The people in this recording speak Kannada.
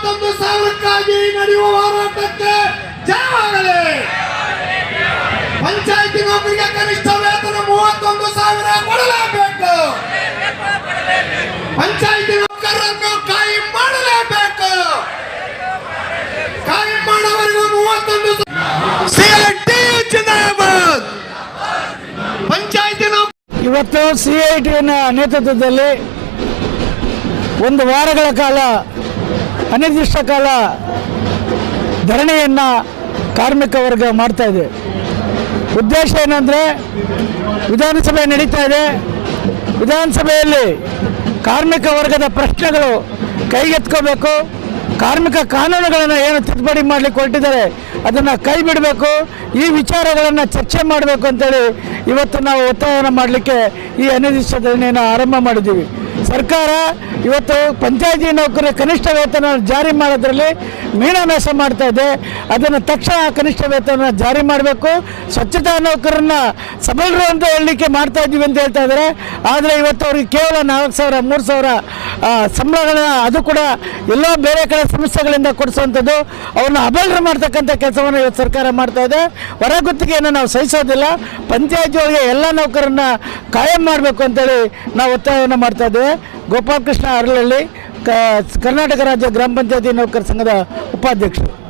ಮೂವತ್ತೊಂದು ಸಾವಿರಕ್ಕಾಗಿ ನಡೆಯುವ ಹೋರಾಟಕ್ಕೆ ಜಯವಾಗಲಿ ಪಂಚಾಯತಿ ನೌಕರಿಗೆ ಕನಿಷ್ಠ ವೇತನ ಮೂವತ್ತೊಂದು ಸಾವಿರ ಕೊಡಲೇಬೇಕು. ಪಂಚಾಯತಿ ನೌಕರರನ್ನು ಕಾಯಂ ಮಾಡಲೇಬೇಕು. ಕಾಯಂ ಮಾಡೋವರೆಗೂ ಮೂವತ್ತೊಂದು ಪಂಚಾಯತಿ ಇವತ್ತು ಟಿನ ನೇತೃತ್ವದಲ್ಲಿ ಒಂದು ವಾರಗಳ ಕಾಲ ಅನಿರ್ದಿಷ್ಟ ಕಾಲ ಧರಣಿಯನ್ನು ಕಾರ್ಮಿಕ ವರ್ಗ ಮಾಡ್ತಾ ಇದೆ. ಉದ್ದೇಶ ಏನಂದರೆ ವಿಧಾನಸಭೆ ನಡೀತಾ ಇದೆ. ವಿಧಾನಸಭೆಯಲ್ಲಿ ಕಾರ್ಮಿಕ ವರ್ಗದ ಪ್ರಶ್ನೆಗಳು ಕೈಗೆತ್ಕೋಬೇಕು. ಕಾರ್ಮಿಕ ಕಾನೂನುಗಳನ್ನು ಏನು ತಿದ್ದುಪಡಿ ಮಾಡಲಿಕ್ಕೆ ಹೊರಟಿದ್ದಾರೆ ಅದನ್ನು ಕೈ ಬಿಡಬೇಕು. ಈ ವಿಚಾರಗಳನ್ನು ಚರ್ಚೆ ಮಾಡಬೇಕು ಅಂತೇಳಿ ಇವತ್ತು ನಾವು ಒತ್ತಾಯನ ಮಾಡಲಿಕ್ಕೆ ಈ ಅನಿರ್ದಿಷ್ಟ ಧರಣಿಯನ್ನು ಆರಂಭ ಮಾಡಿದ್ದೀವಿ. ಸರ್ಕಾರ ಇವತ್ತು ಪಂಚಾಯತಿ ನೌಕರರ ಕನಿಷ್ಠ ವೇತನ ಜಾರಿ ಮಾಡೋದ್ರಲ್ಲಿ ಮೀನಾಮೇಷ ಮಾಡ್ತಾ ಇದೆ. ಅದನ್ನು ತಕ್ಷಣ ಕನಿಷ್ಠ ವೇತನ ಜಾರಿ ಮಾಡಬೇಕು. ಸ್ವಚ್ಛತಾ ನೌಕರನ್ನ ಸಬಲರು ಅಂತ ಹೇಳಲಿಕ್ಕೆ ಮಾಡ್ತಾ ಇದ್ದೀವಿ ಅಂತ ಹೇಳ್ತಾ ಇದ್ದಾರೆ. ಆದರೆ ಇವತ್ತು ಅವ್ರಿಗೆ ಕೇವಲ ನಾಲ್ಕು ಸಾವಿರ, ಮೂರು ಸಾವಿರ ಸಂಬಳಗಳ ಅದು ಕೂಡ ಎಲ್ಲ ಬೇರೆ ಕಡೆ ಸಂಸ್ಥೆಗಳಿಂದ ಕೊಡಿಸುವಂಥದ್ದು. ಅವ್ರನ್ನ ಅಬಲರು ಮಾಡ್ತಕ್ಕಂಥ ಕೆಲಸವನ್ನು ಇವತ್ತು ಸರ್ಕಾರ ಮಾಡ್ತಾ ಇದೆ. ಹೊರಗುತ್ತಿಗೆಯನ್ನು ನಾವು ಸಹಿಸೋದಿಲ್ಲ. ಪಂಚಾಯತಿ ಒಳಗೆ ಎಲ್ಲ ನೌಕರನ್ನ ಕಾಯಂ ಮಾಡಬೇಕು ಅಂತೇಳಿ ನಾವು ಒತ್ತಾಯವನ್ನು ಮಾಡ್ತಾ ಇದ್ದೇವೆ. ಗೋಪಾಲಕೃಷ್ಣ ಅರಳಳ್ಳಿ ಕರ್ನಾಟಕ ರಾಜ್ಯ ಗ್ರಾಮ ಪಂಚಾಯತಿ ನೌಕರ ಸಂಘದ ಉಪಾಧ್ಯಕ್ಷರು.